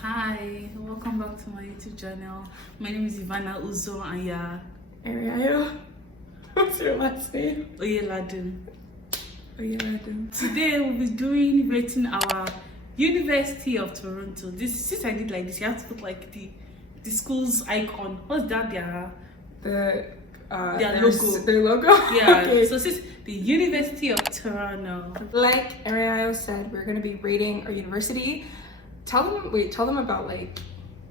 Hi, welcome back to my YouTube channel. My name is Ivana Uzo and yeah, Ariayo. What's your last name? Oyeladun. Oyeladun. Today we'll be rating our University of Toronto. Since I did like this, you have to put like the school's icon. What's that? Their logo. Their logo? Yeah. Okay. So since the University of Toronto. Like Ariayo said, we're gonna be rating our university. Tell them about like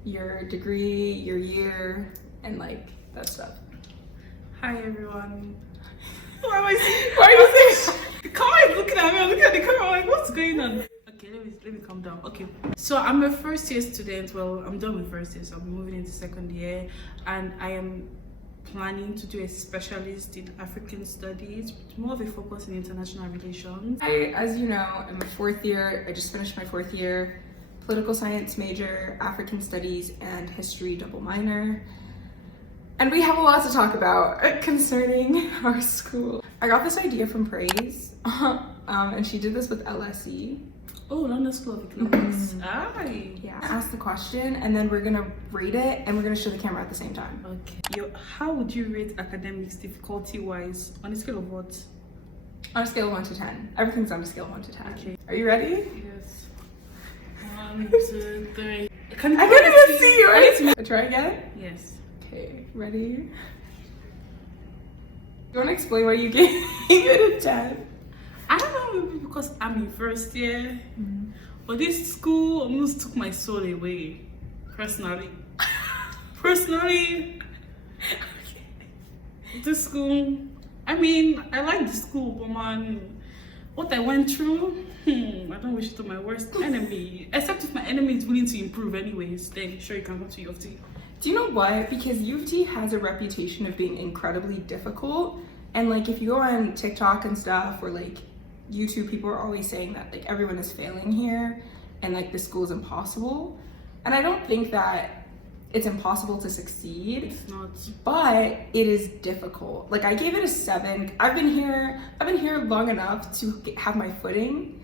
your degree, your year, and like that stuff. Hi everyone. Why are you saying? Come on, looking at me. I'm looking at the camera. I'm like, what's going on? Okay, let me calm down. Okay, so I'm a first year student. Well, I'm done with first year, so I'll be moving into second year, and I am planning to do a specialist in African studies, with more of a focus in international relations. As you know, I'm a fourth year. I just finished my fourth year. Political science major, African studies, and history double minor. And we have a lot to talk about concerning our school. I got this idea from Praise, and she did this with LSE. Oh, London School of Economics. Yeah. Ask the question, and then we're gonna rate it, and we're gonna show the camera at the same time. Okay. How would you rate academics difficulty-wise on a scale of what? On a scale of 1 to 10. Everything's on a scale of 1 to 10. Okay. Are you ready? Yes. 1, 2, 3. I can't even see you. Right? Try again? Yes. Okay, ready? You want to explain why you gave it a 10? I don't know, maybe because I'm in first year, but this school almost took my soul away, personally. This school, I mean, I like the school, but man, what I went through, I don't wish it to my worst enemy. Except if my enemy is willing to improve anyways, then sure you can go to UofT. Do you know what? Because UofT has a reputation of being incredibly difficult. And like if you go on TikTok and stuff or like YouTube, people are always saying that like everyone is failing here and like the school is impossible. And I don't think that it's impossible to succeed. It's not. But it is difficult. Like I gave it a 7. I've been here long enough to have my footing.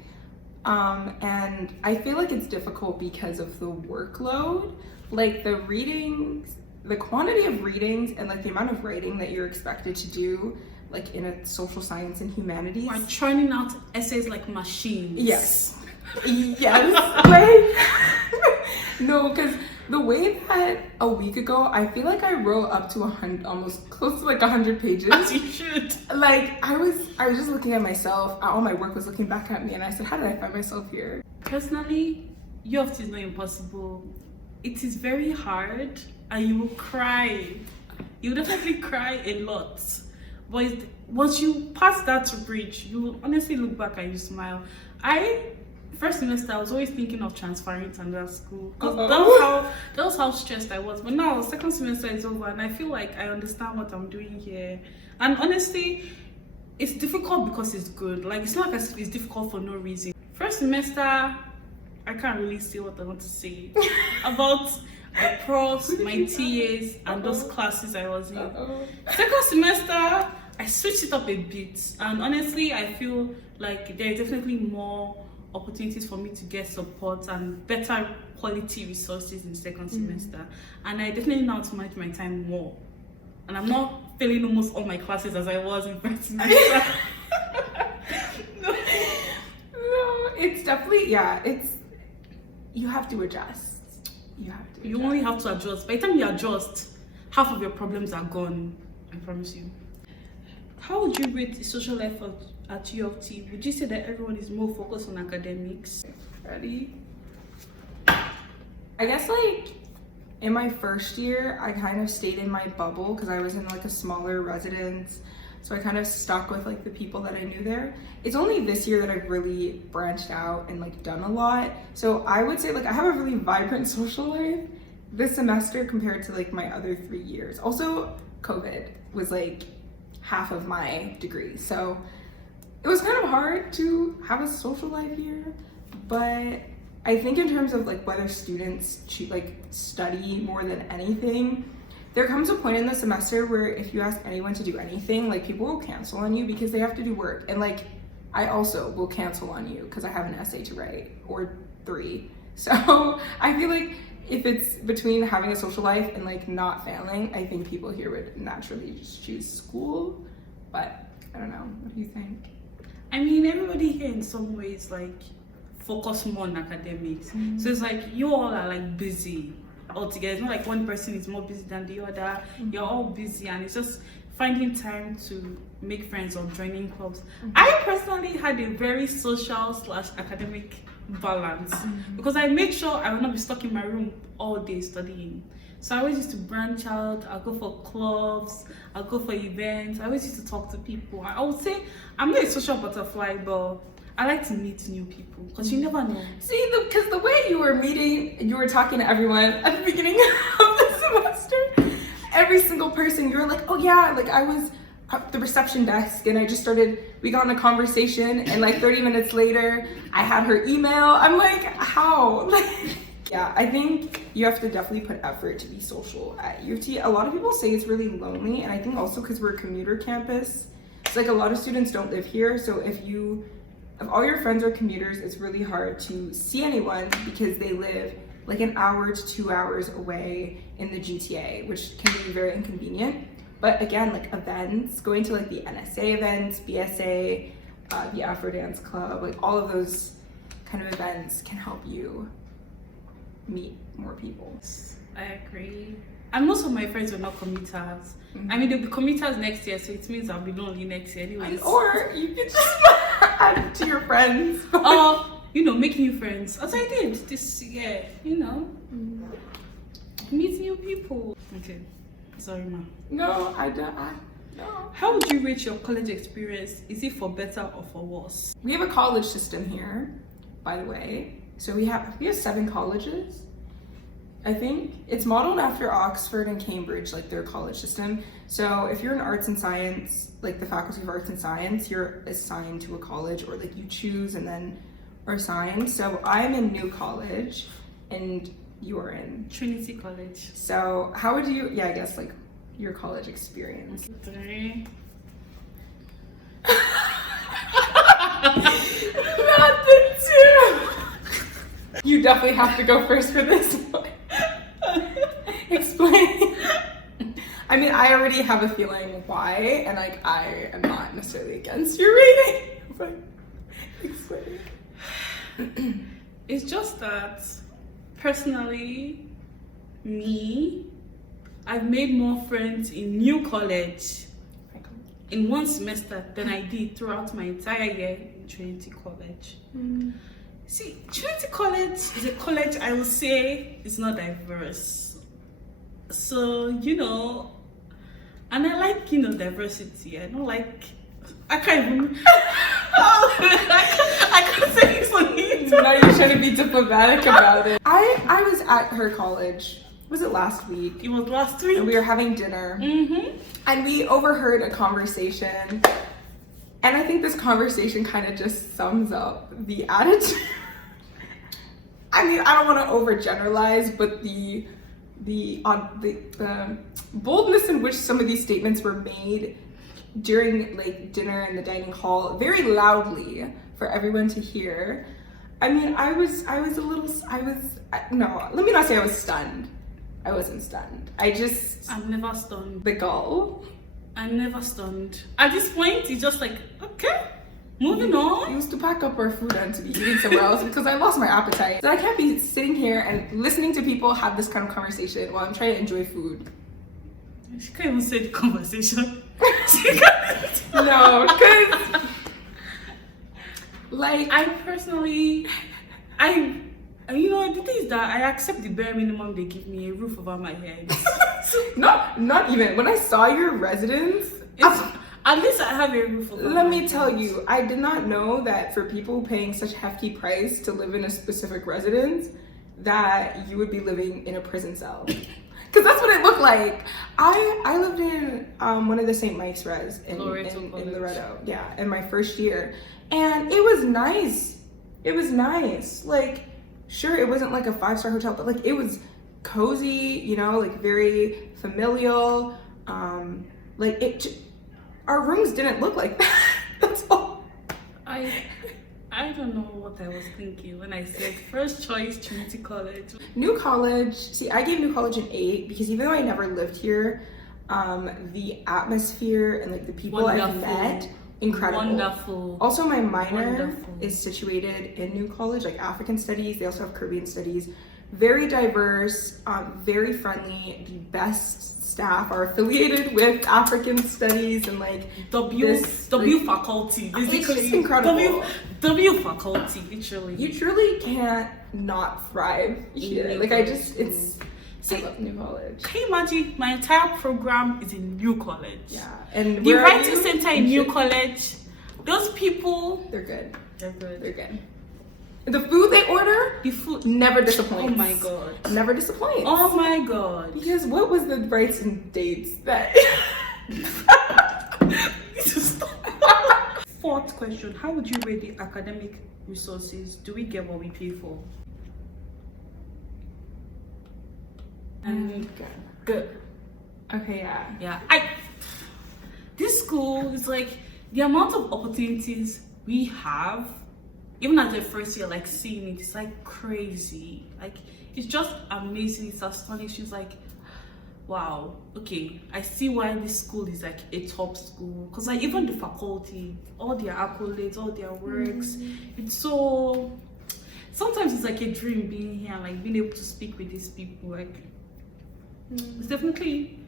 And I feel like it's difficult because of the workload. Like the readings, the quantity of readings and like the amount of writing that you're expected to do like in a social science and humanities. We're churning out essays like machines. Yes. Yes. Like, no, because the way that a week ago, I feel like I wrote up to 100, almost close to like 100 pages. As you should. Like I was just looking at myself. All my work was looking back at me, and I said, "How did I find myself here?" Personally, UofT is not impossible. It is very hard, and you will cry. You will definitely cry a lot. But once you pass that bridge, you will honestly look back and you smile. First semester, I was always thinking of transferring to another school because that was how stressed I was. But now, second semester is over, and I feel like I understand what I'm doing here. And honestly, it's difficult because it's good. Like it's not as if it's difficult for no reason. First semester, I can't really say what I want to say about my profs, my TAs, and those classes I was in. Second semester, I switched it up a bit, and honestly, I feel like there are definitely more opportunities for me to get support and better quality resources in second semester, and I definitely know how to manage my time more, and I'm not failing almost all my classes as I was in first semester. No, it's definitely, it's you have to adjust. You only have to adjust. By the time you adjust, half of your problems are gone, I promise you. How would you rate the social life at UofT? Would you say that everyone is more focused on academics? Ready? I guess like in my first year, I kind of stayed in my bubble because I was in like a smaller residence. So I kind of stuck with like the people that I knew there. It's only this year that I've really branched out and like done a lot. So I would say like I have a really vibrant social life this semester compared to like my other 3 years. Also, COVID was like half of my degree. So it was kind of hard to have a social life here, but I think in terms of like whether students study more than anything, there comes a point in the semester where if you ask anyone to do anything, like people will cancel on you because they have to do work. And like I also will cancel on you because I have an essay to write or 3. So I feel like if it's between having a social life and like not failing, I think people here would naturally just choose school. But I don't know. What do you think? I mean, everybody here in some ways like focus more on academics. So it's like you all are like busy altogether. It's not like one person is more busy than the other. You're all busy, and it's just finding time to make friends or joining clubs. I personally had a very social / academic balance because I made sure I would not be stuck in my room all day studying. So I always used to branch out. I'll go for clubs, I'll go for events. I always used to talk to people. I would say I'm not a social butterfly, but I like to meet new people because you never know. See, because the way you were talking to everyone at the beginning of the semester, every single person, you were like, oh yeah, like I was at the reception desk and we got in a conversation, and like 30 minutes later, I had her email. I'm like, how? Yeah, I think you have to definitely put effort to be social at U of T. A lot of people say it's really lonely, and I think also because we're a commuter campus, it's like a lot of students don't live here. So if all your friends are commuters, it's really hard to see anyone because they live like an hour to 2 hours away in the GTA, which can be very inconvenient. But again, like events, going to like the NSA events, BSA, the Afro Dance Club, like all of those kind of events can help you meet more people. I agree. And most of my friends were not commuters. I mean, they'll be commuters next year, so it means I'll be lonely next year anyways. Or you could just add it to your friends. Make new friends. As I did this year, meet new people. Okay, sorry, ma. No, I don't. No. How would you rate your college experience? Is it for better or for worse? We have a college system here, by the way. So we have 7 colleges. I think it's modeled after Oxford and Cambridge, like their college system. So if you're in arts and science, like the Faculty of Arts and Science, you're assigned to a college, or like you choose and then are assigned. So I'm in New College and you are in Trinity College. So how would you, I guess like your college experience. 3. Not the 2. You definitely have to go first for this one. Explain. I mean, I already have a feeling why, and like I am not necessarily against your rating, but explain. It's just that personally, I've made more friends in New College in one semester than I did throughout my entire year in Trinity College. See, Trinity College is a college I would say is not diverse. So, and I like, diversity. I don't like, I can't even, I can't say something. Now you're trying to be diplomatic about it. I was at her college, was it last week? It was last week. And we were having dinner. And we overheard a conversation. And I think this conversation kind of just sums up the attitude. I mean, I don't want to overgeneralize, but the boldness in which some of these statements were made during like dinner in the dining hall, very loudly for everyone to hear. I mean, let me not say I was stunned. I wasn't stunned. I'm never stunned. The gall. I'm never stunned. At this point, it's just like, okay, moving on. We used to pack up our food and to be eating somewhere else because I lost my appetite. So I can't be sitting here and listening to people have this kind of conversation while I'm trying to enjoy food. She can't even say the conversation. No, because like I personally, the thing is that I accept the bare minimum they give me, a roof over my head. Not even. When I saw your residence, at least I have a roof over my head. Let me tell you, I did not know that for people paying such hefty price to live in a specific residence, that you would be living in a prison cell. Because that's what it looked like. I lived in one of the St. Mike's res in Loretto. Yeah, in my first year. And it was nice. It was nice. Like, sure, it wasn't like a 5-star hotel, but like it was cozy, like very familial. Our rooms didn't look like that. That's all. I I don't know what I was thinking when I said first choice Trinity College. New College. See, I gave New College an 8 because even though I never lived here, the atmosphere and like the people I've met, incredible. Wonderful. Also, my minor is situated in New College, like African Studies. They also have Caribbean Studies. Very diverse, very friendly. The best staff are affiliated with African Studies and like W faculty. Basically, it's just incredible. W faculty, literally. You truly can't not thrive here. Like I love New College. Can you imagine? My entire program is in New College. Yeah, and the writing center in New College. Those people, they're good. They're good. They're good. The food they order, the food never disappoints. Oh my god. Never disappoints. Oh my god. Because what was the rights and dates that? Fourth question: how would you rate the academic resources? Do we get what we pay for? Good. Okay, yeah. This school is like the amount of opportunities we have, even at the first year, like seeing it, it's like crazy. Like it's just amazing. It's astonishing. It's like, wow. Okay, I see why this school is like a top school. Cause like even the faculty, all their accolades, all their works, it's so. Sometimes it's like a dream being here, like being able to speak with these people. Like it's definitely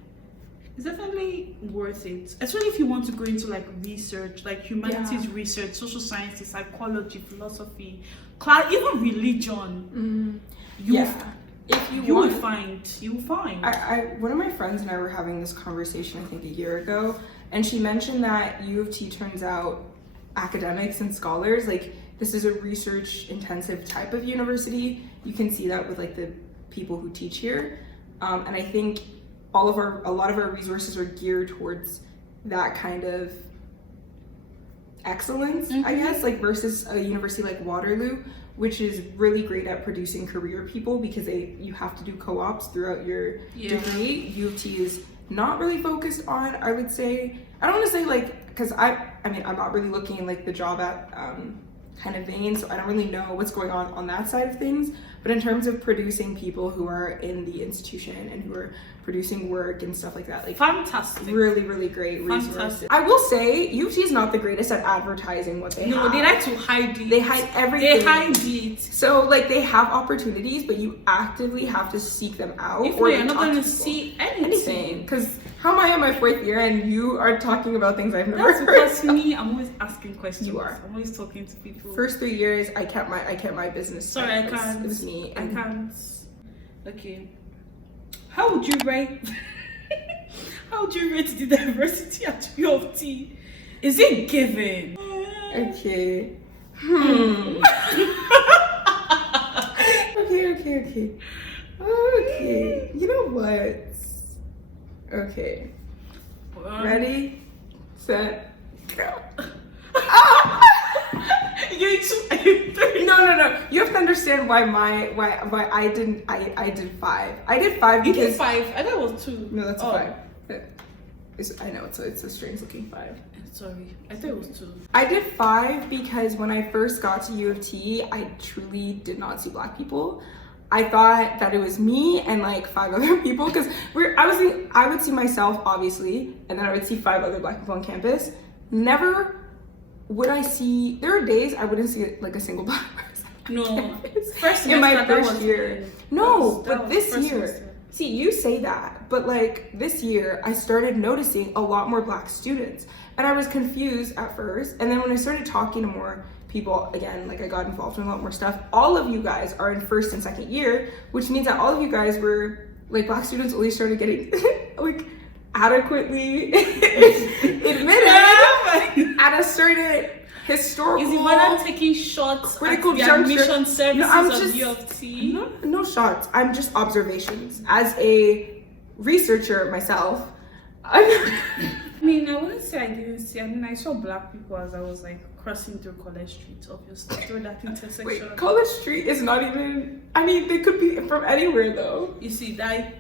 worth it, especially if you want to go into like research, like humanities research, social sciences, psychology, philosophy, class, even religion. You will find. One of my friends and I were having this conversation, I think a year ago, and she mentioned that U of T turns out academics and scholars, like this is a research intensive type of university. You can see that with like the people who teach here. And I think a lot of our resources are geared towards that kind of excellence, I guess, like versus a university like Waterloo, which is really great at producing career people because you have to do co-ops throughout your degree. U of T is not really focused on, I would say, I don't want to say like, because I'm not really looking in like the job at kind of vein, so I don't really know what's going on that side of things. But in terms of producing people who are in the institution and who are producing work and stuff like that, like fantastic, really, really great resources. I will say U of T is not the greatest at advertising what they have. No, they like to hide it. They hide everything. They hide it. So like they have opportunities, but you actively have to seek them out. If you're not going to see anything. Because how am I in my 4th year and you are talking about things I've never heard? That's because me, I'm always asking questions. You are. I'm always talking to people. First 3 years, I kept my business. Sorry, I can't. It was me. I can't. Okay. How would you rate? How would you rate the diversity at U of T? Is it given? Okay. Okay. You know what? Okay. Ready, set, go. No. You have to understand why I did 5. I did 5 because you did 5. I thought it was 2. No, that's 5. I know it's a strange looking 5. Sorry, I thought it was 2. I did 5 because when I first got to U of T, I truly did not see Black people. I thought that it was me and like 5 other people because I would see myself obviously, and then I would see 5 other Black people on campus. Never would I see. There are days I wouldn't see like a single Black person. No, first in my first year. No, but this year. See, you say that, but like this year, I started noticing a lot more Black students, and I was confused at first. And then when I started talking to more people, again, like I got involved in a lot more stuff. All of you guys are in 1st and 2nd year, which means that all of you guys were like Black students only started getting like adequately admitted at a certain historical. Is it when I'm taking shots critical at the juncture. admission services of U of T? No shots. I'm just observations. As a researcher myself, I mean, I wouldn't say I didn't see. I mean, I saw Black people as I was like crossing through College Street, obviously, through that intersection. Wait, College Street is not even. I mean, they could be from anywhere though. You see that.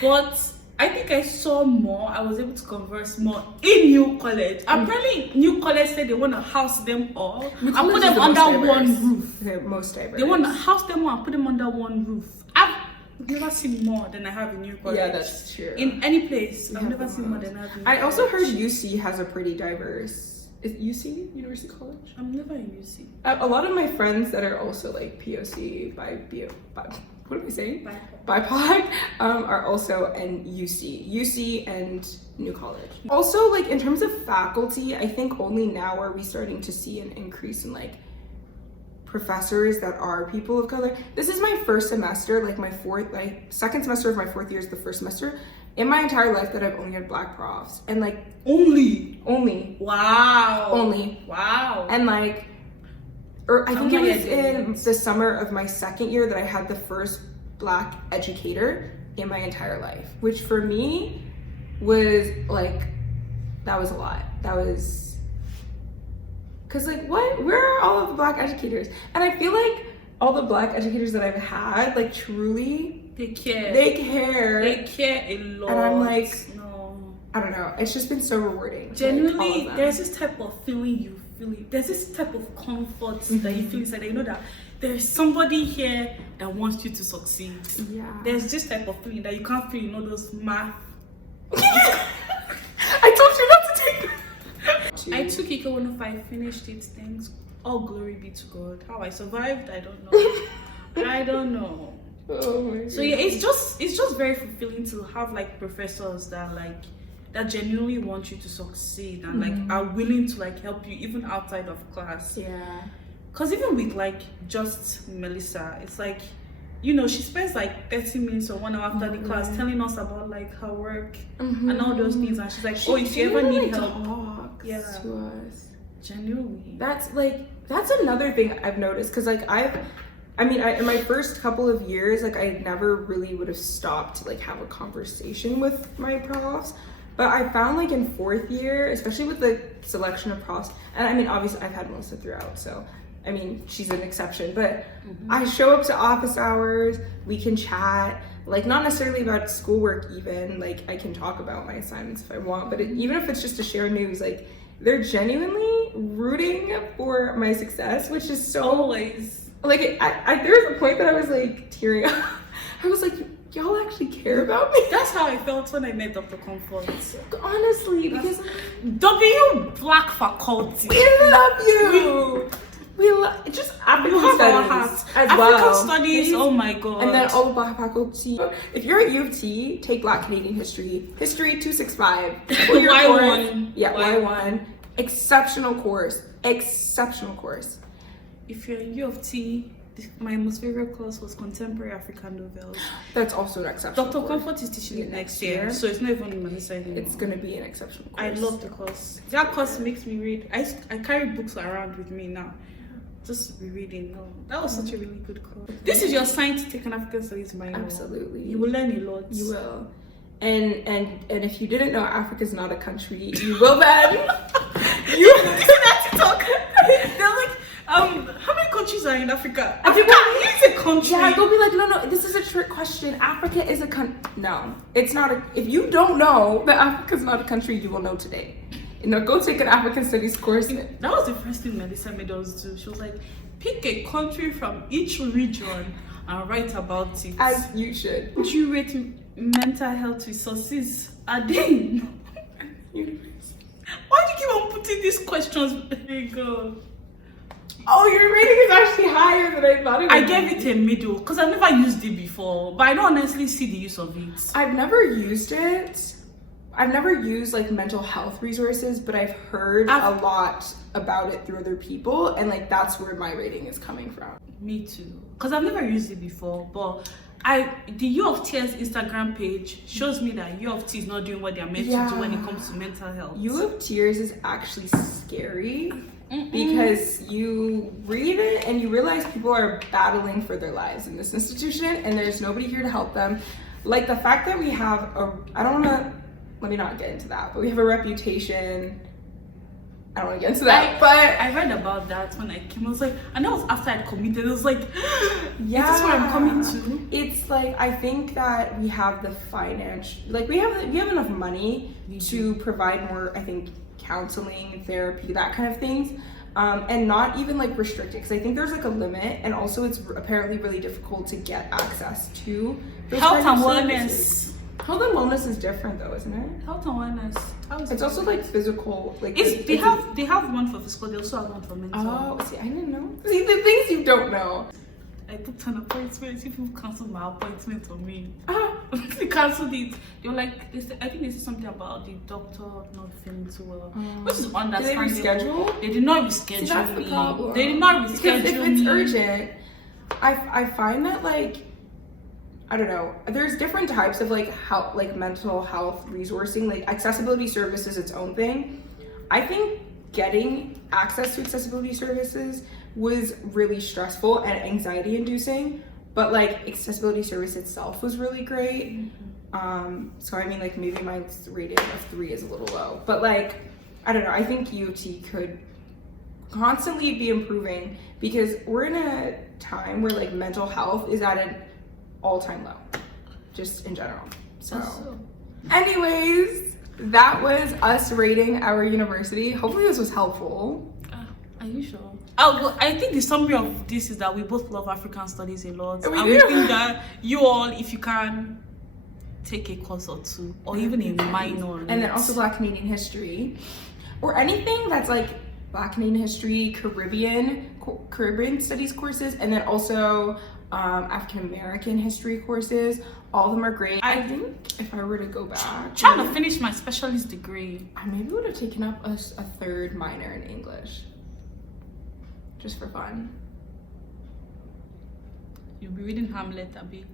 But I think I saw more. I was able to converse more in New College. Apparently, New College said they want to house them all and put them under one roof. The most diverse. They want to house them all and put them under one roof. I've never seen more than I have in New College. Yeah, that's true. In any place, I've never seen more than I have in New I also heard College. UC has a pretty diverse. Is UC University College? I'm never in UC. A lot of my friends that are also like POC what am I saying? BIPOC are also in UC and New College. Also, like in terms of faculty, I think only now are we starting to see an increase in like professors that are people of color. This is my first semester, like second semester of my fourth year is the first semester in my entire life that I've only had black profs, and like only wow, and like. Or I think it was in the summer of my second year that I had the first black educator in my entire life, which for me was like, that was a lot. That was, cause like where are all of the black educators? And I feel like all the black educators that I've had, like truly, they care a lot. And I'm like, no, I don't know. It's just been so rewarding. Genuinely, there's this type of feeling there's this type of comfort that you feel inside, that you know that there's somebody here that wants you to succeed. Yeah. There's this type of feeling that you can't feel, you know, those math. I told you not to take I took Eco 105, finished it, thanks. All glory be to God. How I survived, I don't know. I don't know. Oh my God. So yeah, it's just very fulfilling to have like professors that genuinely want you to succeed and like are willing to like help you even outside of class. Yeah. Cause even with like just Melissa, it's like, you know, she spends like 30 minutes or 1 hour after the class telling us about like her work and all those things, and she's like, oh, if you ever need help, to us. Genuinely. That's another thing I've noticed, because like in my first couple of years, like I never really would have stopped to like have a conversation with my profs. But I found like in fourth year, especially with the selection of profs, and I mean, obviously I've had Melissa throughout, so I mean, she's an exception, but I show up to office hours, we can chat, like not necessarily about schoolwork even, like I can talk about my assignments if I want, but even if it's just to share news, like they're genuinely rooting for my success, which is so always. Like there was a point that I was like tearing up. I was like, y'all actually care about me? That's how I felt when I met Dr. Comfort. Honestly, because W Black faculty. We love you. We love just African studies as well. African studies, oh my God. And then all the black faculty. If you're at UofT, take Black Canadian History. History 265. Y1. Yeah, Y1. Exceptional course. Exceptional course. If you're in UofT, my most favorite course was Contemporary African Novels. That's also an exceptional Dr. course. Comfort is teaching it next year, so it's not even Melissa anymore. It's going to be an exceptional course. I love the course. That course makes me read. I carry books around with me now. Just rereading. No, that was such a really good course. This is your sign to take an African Studies minor. Absolutely. You will learn a lot. You will. And if you didn't know Africa's not a country, you will then. You see that TikTok? They're like, how many countries are in Africa? Africa is a country. Yeah, go be like, no, this is a trick question. Africa is a country. No, it's not. If you don't know that Africa's not a country, you will know today. You know, go take an African Studies course. That was the first thing Melissa made us do. She was like, pick a country from each region and write about it. As you should. Would you rate mental health resources are they? Why do you keep on putting these questions? There you go. Oh, your rating is actually higher than I thought it would. I gave it a middle because I've never used it before, but I don't honestly see the use of it. I've never used it. I've never used like mental health resources, but I've heard a lot about it through other people, and like that's where my rating is coming from. Me too, because I've never used it before, but the UofT's Instagram page shows me that UofT is not doing what they're meant to do when it comes to mental health. UofTers is actually scary because you read it and you realize people are battling for their lives in this institution, and there's nobody here to help them. Like the fact that we have let me not get into that, but we have a reputation I don't want to get into that, but I read about that when I came. I was like, and that was after I'd committed. It was like, yeah, is this where I'm coming to? It's like, I think that we have the we have enough money to provide more, I think, counseling, therapy, that kind of things, and not even like restricted, because I think there's like a limit, and also it's apparently really difficult to get access to those health kinds and of wellness. services. Health and wellness is different though, isn't it? Health and wellness. It's also like physical, like they have one for physical. They also have one for mental. Oh, see, I didn't know. See, the things you don't know. I booked an appointment. People canceled my appointment for me. They canceled it. They were like, I think they said something about the doctor not feeling too well, which is understandable. Did they reschedule? They did not reschedule. See, that's the problem. They did not reschedule. Because if it's urgent, I find that like, I don't know, there's different types of like mental health resourcing. Like accessibility service is its own thing. I think getting access to accessibility services was really stressful and anxiety inducing, but like accessibility service itself was really great. So I mean, like maybe my rating of 3 is a little low, but like, I don't know, I think UofT could constantly be improving, because we're in a time where like mental health is at an all-time low, just in general. So anyways, that was us rating our university. Hopefully this was helpful. Are you sure? Well, I think the summary of this is that we both love African studies a lot, and we think that you all, if you can, take a course or two, or even a minor, and then also Black Canadian history, or anything that's like Black Canadian history, Caribbean studies courses, and then also African American history courses. All of them are great. I think if I were to go back, trying to finish my specialist degree, I maybe would have taken up a third minor in English, just for fun. You'll be reading Hamlet, Abby.